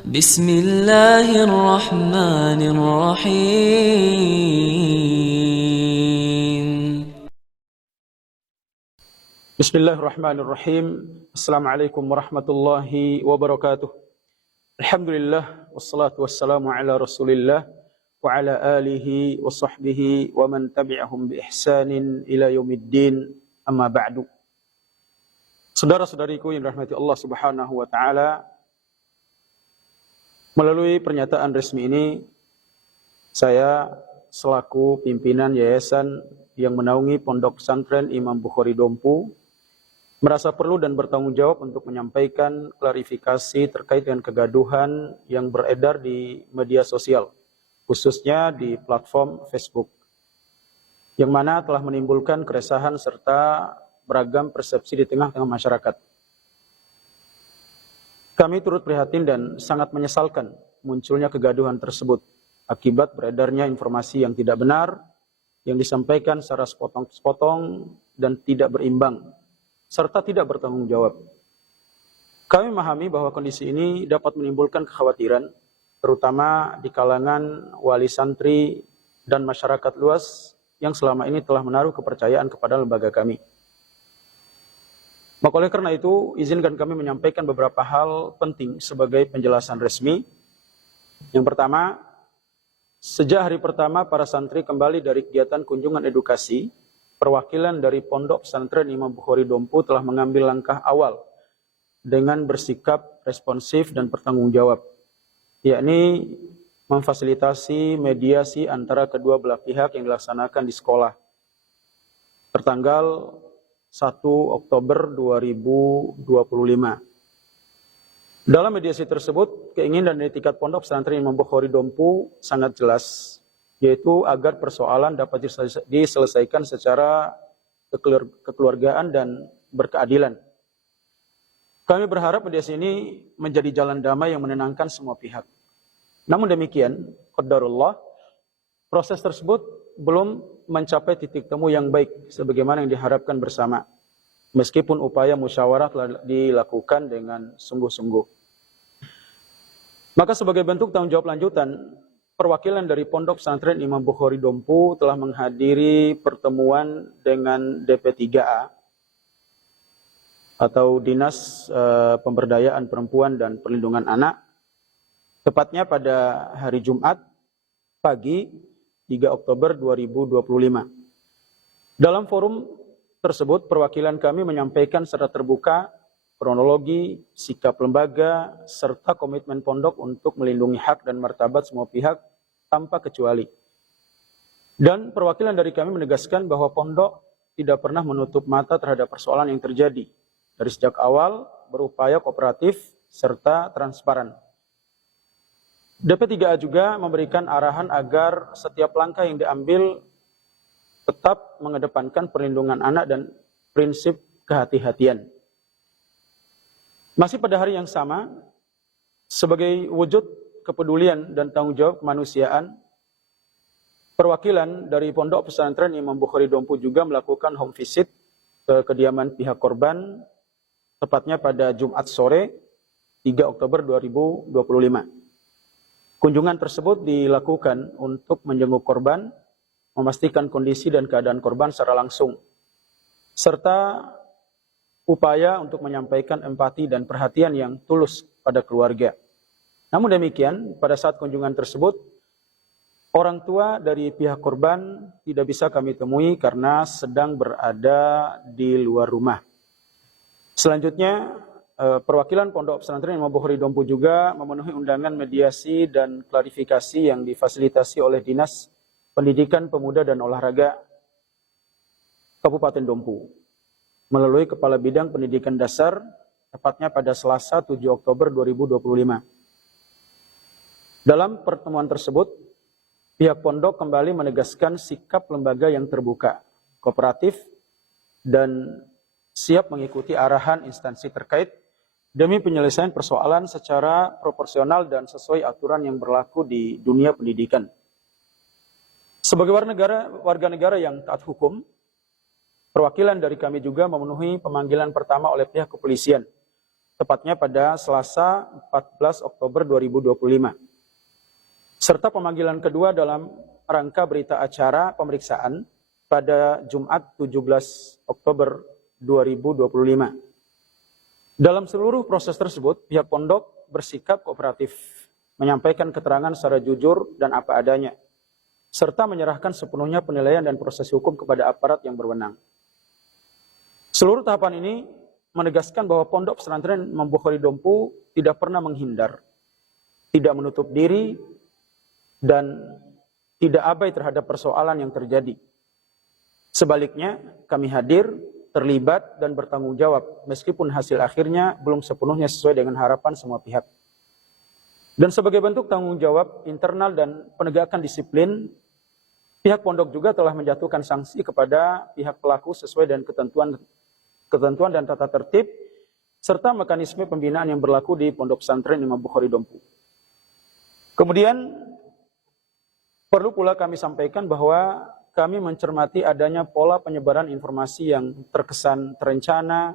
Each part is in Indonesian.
بسم الله الرحمن الرحيم. Bismillahirrahmanirrahim. Assalamualaikum warahmatullahi wabarakatuh. Alhamdulillah wassalatu wassalamu ala Rasulillah wa ala alihi wa sahbihi wa man tabi'ahum bi ihsanin ila yaumiddin. Amma ba'du. Saudara-saudariku yang dirahmati Allah Subhanahu wa taala, melalui pernyataan resmi ini saya selaku pimpinan yayasan yang menaungi Pondok Pesantren Imam Bukhari Dompu merasa perlu dan bertanggung jawab untuk menyampaikan klarifikasi terkait dengan kegaduhan yang beredar di media sosial, khususnya di platform Facebook, yang mana telah menimbulkan keresahan serta beragam persepsi di tengah-tengah masyarakat. Kami turut prihatin dan sangat menyesalkan munculnya kegaduhan tersebut akibat beredarnya informasi yang tidak benar, yang disampaikan secara sepotong-sepotong dan tidak berimbang, serta tidak bertanggung jawab. Kami memahami bahwa kondisi ini dapat menimbulkan kekhawatiran, terutama di kalangan wali santri dan masyarakat luas yang selama ini telah menaruh kepercayaan kepada lembaga kami. Maka oleh karena itu, izinkan kami menyampaikan beberapa hal penting sebagai penjelasan resmi. Yang pertama, sejak hari pertama para santri kembali dari kegiatan kunjungan edukasi, perwakilan dari Pondok Pesantren Imam Bukhari Dompu telah mengambil langkah awal dengan bersikap responsif dan bertanggung jawab, yakni memfasilitasi mediasi antara kedua belah pihak yang dilaksanakan di sekolah. Tertanggal 1 Oktober 2025. Dalam mediasi tersebut, keinginan dari tingkat Pondok Pesantren Imam Bukhari Dompu sangat jelas, yaitu agar persoalan dapat diselesaikan secara kekeluargaan dan berkeadilan. Kami berharap mediasi ini menjadi jalan damai yang menenangkan semua pihak. Namun demikian, qadarullah, proses tersebut belum mencapai titik temu yang baik sebagaimana yang diharapkan bersama, meskipun upaya musyawarah telah dilakukan dengan sungguh-sungguh. Maka sebagai bentuk tanggung jawab lanjutan, perwakilan dari Pondok Pesantren Imam Bukhari Dompu telah menghadiri pertemuan dengan DP3A atau Dinas Pemberdayaan Perempuan dan Perlindungan Anak, tepatnya pada hari Jumat pagi 3 Oktober 2025. Dalam forum tersebut, perwakilan kami menyampaikan secara terbuka kronologi, sikap lembaga, serta komitmen pondok untuk melindungi hak dan martabat semua pihak tanpa kecuali. Dan perwakilan dari kami menegaskan bahwa pondok tidak pernah menutup mata terhadap persoalan yang terjadi. Dari sejak awal berupaya kooperatif serta transparan. DP3A juga memberikan arahan agar setiap langkah yang diambil tetap mengedepankan perlindungan anak dan prinsip kehati-hatian. Masih pada hari yang sama, sebagai wujud kepedulian dan tanggung jawab kemanusiaan, perwakilan dari Pondok Pesantren Imam Bukhari Dompu juga melakukan home visit ke kediaman pihak korban, tepatnya pada Jumat sore 3 Oktober 2025. Kunjungan tersebut dilakukan untuk menjenguk korban, memastikan kondisi dan keadaan korban secara langsung, serta upaya untuk menyampaikan empati dan perhatian yang tulus pada keluarga. Namun demikian, pada saat kunjungan tersebut, orang tua dari pihak korban tidak bisa kami temui karena sedang berada di luar rumah. Selanjutnya, perwakilan Pondok Pesantren Imam Bukhari Dompu juga memenuhi undangan mediasi dan klarifikasi yang difasilitasi oleh Dinas Pendidikan Pemuda dan Olahraga Kabupaten Dompu melalui Kepala Bidang Pendidikan Dasar, tepatnya pada Selasa 7 Oktober 2025. Dalam pertemuan tersebut, pihak pondok kembali menegaskan sikap lembaga yang terbuka, kooperatif, dan siap mengikuti arahan instansi terkait demi penyelesaian persoalan secara proporsional dan sesuai aturan yang berlaku di dunia pendidikan. Sebagai warga negara yang taat hukum, perwakilan dari kami juga memenuhi pemanggilan pertama oleh pihak kepolisian tepatnya pada Selasa 14 Oktober 2025. Serta pemanggilan kedua dalam rangka berita acara pemeriksaan pada Jumat 17 Oktober 2025. Dalam seluruh proses tersebut, pihak pondok bersikap kooperatif, menyampaikan keterangan secara jujur dan apa adanya, serta menyerahkan sepenuhnya penilaian dan proses hukum kepada aparat yang berwenang. Seluruh tahapan ini menegaskan bahwa Pondok Pesantren Imam Bukhari Dompu tidak pernah menghindar, tidak menutup diri, dan tidak abai terhadap persoalan yang terjadi. Sebaliknya, kami hadir, terlibat, dan bertanggung jawab, meskipun hasil akhirnya belum sepenuhnya sesuai dengan harapan semua pihak. Dan sebagai bentuk tanggung jawab internal dan penegakan disiplin, pihak pondok juga telah menjatuhkan sanksi kepada pihak pelaku sesuai dengan ketentuan dan tata tertib, serta mekanisme pembinaan yang berlaku di Pondok Pesantren Imam Bukhari Dompu. Kemudian, perlu pula kami sampaikan bahwa kami mencermati adanya pola penyebaran informasi yang terkesan terencana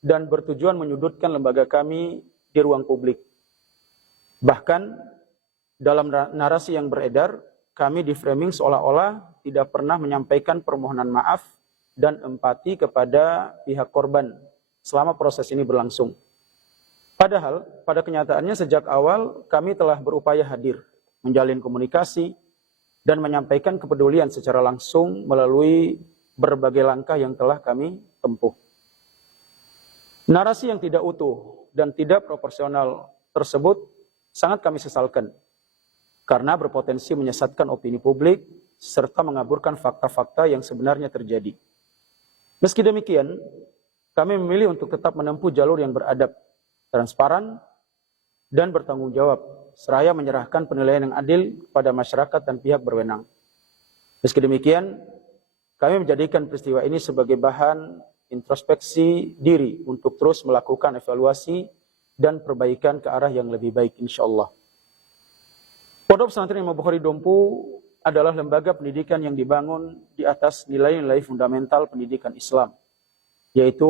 dan bertujuan menyudutkan lembaga kami di ruang publik. Bahkan, dalam narasi yang beredar, kami di-framing seolah-olah tidak pernah menyampaikan permohonan maaf dan empati kepada pihak korban selama proses ini berlangsung. Padahal, pada kenyataannya sejak awal kami telah berupaya hadir, menjalin komunikasi, dan menyampaikan kepedulian secara langsung melalui berbagai langkah yang telah kami tempuh. Narasi yang tidak utuh dan tidak proporsional tersebut sangat kami sesalkan, karena berpotensi menyesatkan opini publik, serta mengaburkan fakta-fakta yang sebenarnya terjadi. Meski demikian, kami memilih untuk tetap menempuh jalur yang beradab, transparan, dan bertanggung jawab, seraya menyerahkan penilaian yang adil kepada masyarakat dan pihak berwenang. Meski demikian, kami menjadikan peristiwa ini sebagai bahan introspeksi diri untuk terus melakukan evaluasi dan perbaikan ke arah yang lebih baik insyaallah. Pondok Pesantren Imam Bukhari Dompu adalah lembaga pendidikan yang dibangun di atas nilai-nilai fundamental pendidikan Islam, yaitu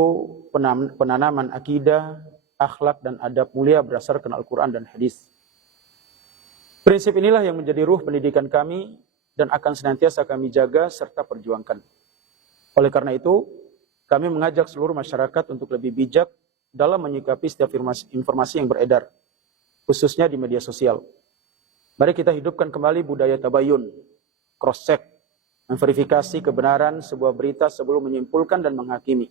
penanaman akidah, akhlak, dan adab mulia berdasarkan Al-Quran dan hadis. Prinsip inilah yang menjadi ruh pendidikan kami dan akan senantiasa kami jaga serta perjuangkan. Oleh karena itu, kami mengajak seluruh masyarakat untuk lebih bijak dalam menyikapi setiap informasi yang beredar, khususnya di media sosial. Mari kita hidupkan kembali budaya tabayun, cross-check, memverifikasi kebenaran sebuah berita sebelum menyimpulkan dan menghakimi.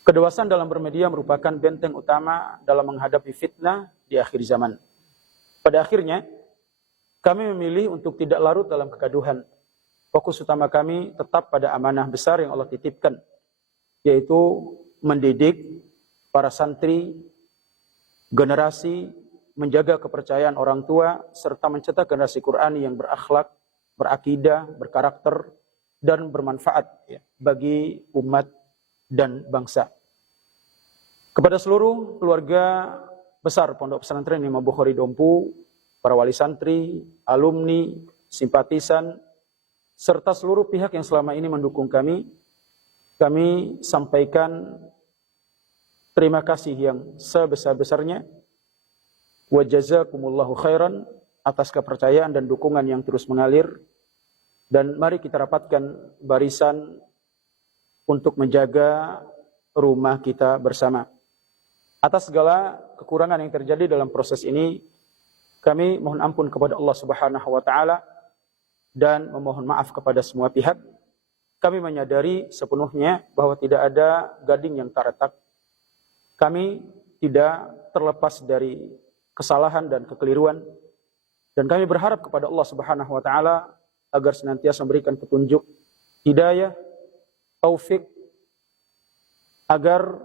Kedewasaan dalam bermedia merupakan benteng utama dalam menghadapi fitnah di akhir zaman. Pada akhirnya, kami memilih untuk tidak larut dalam kegaduhan. Fokus utama kami tetap pada amanah besar yang Allah titipkan, yaitu mendidik para santri, generasi, menjaga kepercayaan orang tua, serta mencetak generasi Qur'ani yang berakhlak, berakidah, berkarakter, dan bermanfaat bagi umat dan bangsa. Kepada seluruh keluarga besar Pondok Pesantren Imam Bukhari Dompu, para wali santri, alumni, simpatisan, serta seluruh pihak yang selama ini mendukung kami sampaikan terima kasih yang sebesar-besarnya. Wa jazakumullahu khairan atas kepercayaan dan dukungan yang terus mengalir. Dan mari kita rapatkan barisan untuk menjaga rumah kita bersama. Atas segala kekurangan yang terjadi dalam proses ini, kami mohon ampun kepada Allah Subhanahu wa taala dan memohon maaf kepada semua pihak. Kami menyadari sepenuhnya bahwa tidak ada gading yang tak retak. Kami tidak terlepas dari kesalahan dan kekeliruan, dan kami berharap kepada Allah Subhanahu wa taala agar senantiasa memberikan petunjuk, hidayah, taufik, agar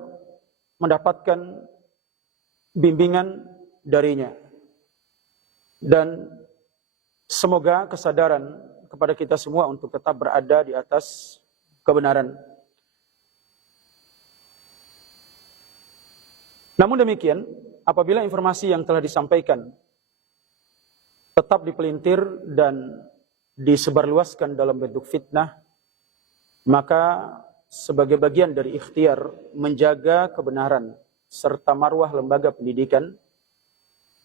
mendapatkan bimbingan darinya. Dan semoga kesadaran kepada kita semua untuk tetap berada di atas kebenaran. Namun demikian, apabila informasi yang telah disampaikan tetap dipelintir dan disebarluaskan dalam bentuk fitnah, maka sebagai bagian dari ikhtiar menjaga kebenaran serta marwah lembaga pendidikan,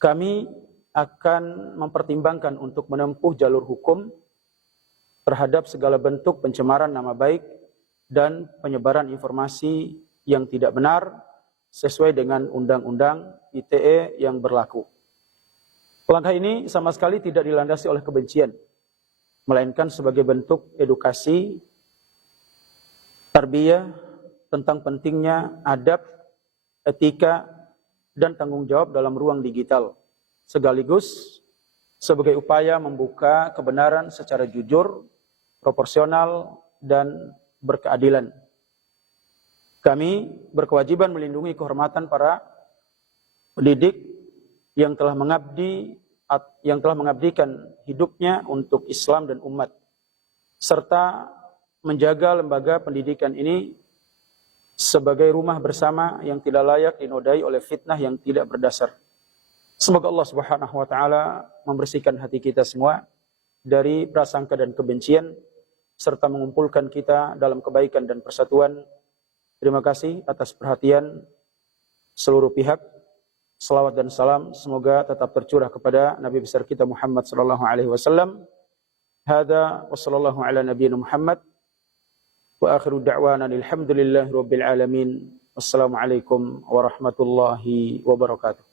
kami akan mempertimbangkan untuk menempuh jalur hukum terhadap segala bentuk pencemaran nama baik dan penyebaran informasi yang tidak benar sesuai dengan Undang-Undang ITE yang berlaku. Langkah ini sama sekali tidak dilandasi oleh kebencian, melainkan sebagai bentuk edukasi, tarbiyah tentang pentingnya adab, etika, dan tanggung jawab dalam ruang digital, sekaligus sebagai upaya membuka kebenaran secara jujur, proporsional, dan berkeadilan. Kami berkewajiban melindungi kehormatan para pendidik yang telah mengabdikan hidupnya untuk Islam dan umat, serta menjaga lembaga pendidikan ini sebagai rumah bersama yang tidak layak dinodai oleh fitnah yang tidak berdasar. Semoga Allah Subhanahu wa taala membersihkan hati kita semua dari prasangka dan kebencian serta mengumpulkan kita dalam kebaikan dan persatuan. Terima kasih atas perhatian seluruh pihak. Salawat dan salam semoga tetap tercurah kepada Nabi besar kita Muhammad sallallahu alaihi wasallam. Hada wa sallallahu ala nabiyina Muhammad wa akhiru da'wana alhamdulillahi rabbil alamin. Wassalamualaikum warahmatullahi wabarakatuh.